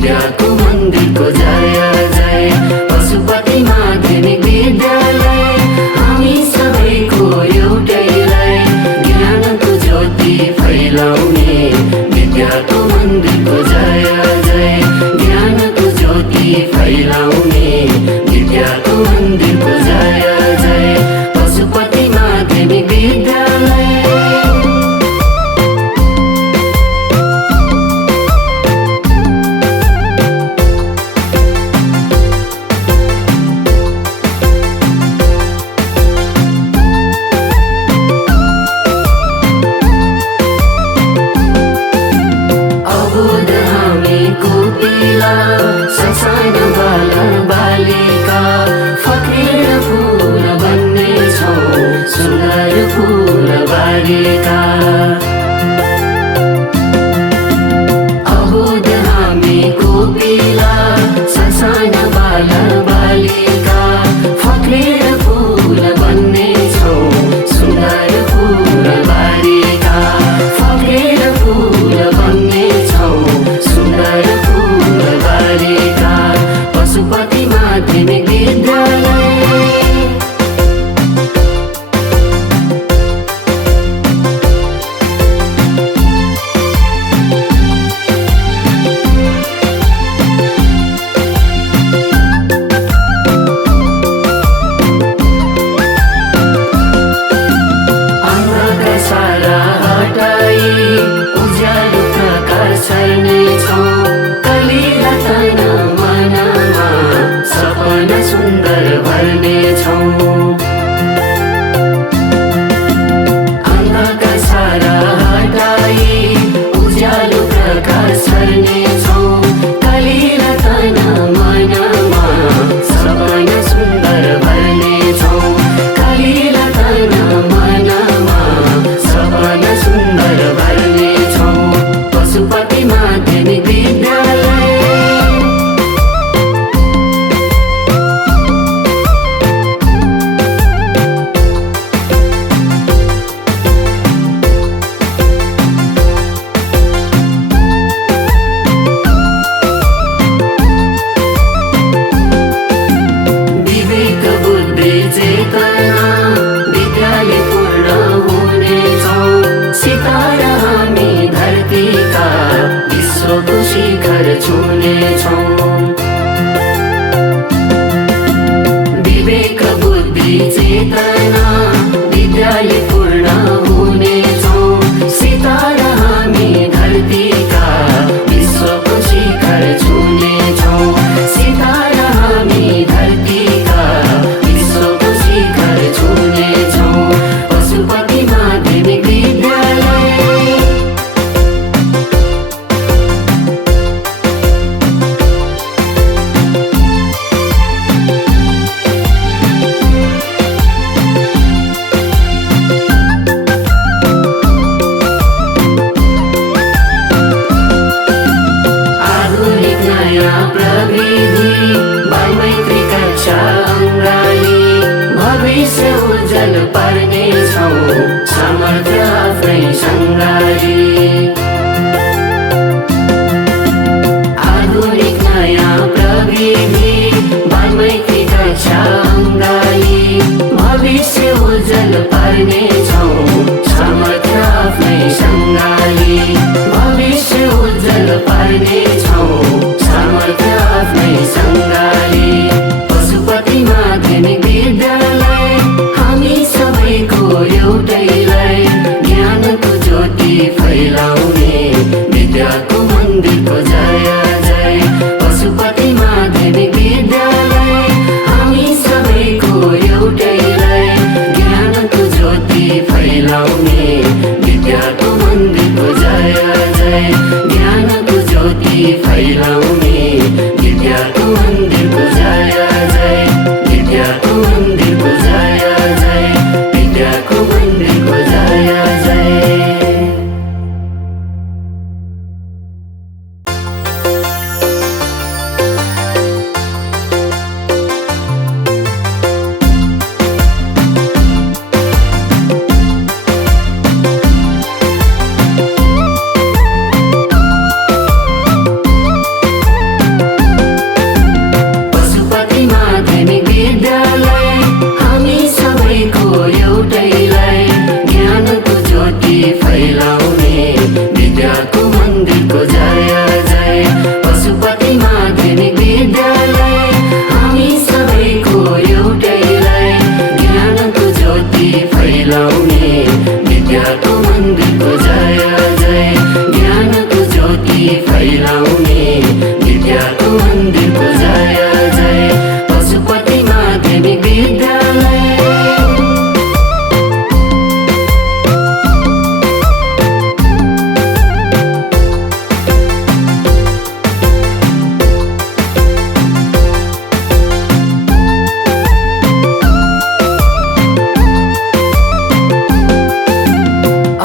विद्याको मन्दिरको जय जय। पशुपति माध्यमिक विद्यालय हामी सबैको एउटै लय, ज्ञानको ज्योति फैलाउने विद्याको मन्दिरको जय जय। ज्ञानको ज्योति फैलाउने विद्याको मन्दिरको जय जय। पशुपति माध्यमिक विद्यालय। ससाना बाला बालिका फक्रेर फूल बन्ने छौं, सुन्दर फूल बालिका। अबोध हामी कोपिला ससाना बाला बालिका फक्रेर फूल बन्ने छौं, सुन्दर फूल बालिका। फक्रेर फूल बन्ने छौं, सुन्दर फूल बालिका। पशुपति माध्यमिक विद्यालय। अन्धकार सारा हटाई उज्यालो प्रकाश छर्नेछौं, कलिला तन मनमा सपना सुन्दर भर्नेछौं। अन्धकार सारा हटाई उज्यालो प्रकाश छर्नेछौं, कलिला तन मनमा सपना सुन्दर भर्नेछौं। कलिला तन मनमा सपना सुन्दर भर्नेछौं। पशुपति माध्यमिक विद्यालय। विवेक बुद्धि चेतना विद्यालय पूर्ण हुनेछौं, सितारा हामी धरतीका विश्वको शिखर छुनेछौं। विवेक बुद्धि चेतना विद्यालय पूर्ण हुनेछौं, सितारा हामी धरतीका विश्वको शिखर छुनेछौं। सितारा हामी धरतीका विश्वको शिखर छुनेछौं। पशुपति माध्यमिक विद्यालय। आधुनिक नयाँ प्रविधि बालमैत्री कक्षा अङ्गाली, भविष्य उज्जवल पार्नेछौं, सामर्थ्य आफ्नै सङ्गाली। आधुनिक नयाँ प्रविधि बालमैत्री कक्षा अङ्गाली, भविष्य उज्जवल पार्नेछौं, सामर्थ्य आफ्नै सङ्गाली। भविष्य उज्जवल पार्नेछौं, सामर्थ्य आफ्नै सङ्गाली। पशुपति माध्यमिक विद्यालय हामी सबैको एउटै लय, ज्ञानको ज्योति फैलाउने विद्याको मन्दिरको जय जय। पशुपति माध्यमिक विद्यालय हामी सबैको एउटै लय, ज्ञानको ज्योति फैलाउने विद्याको मन्दिरको जय जय। ज्ञानको ज्योति फैलाउने विद्याको मन्दिरको जय जय पशुपति माध्यमिक विद्यालय।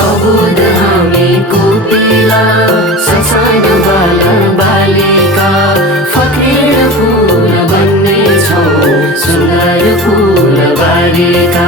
अबोध हामी कुपिला ससानो बाला बालिका फक्रेर फुल बन्ने छौँ सुन्दर फुल बालिका।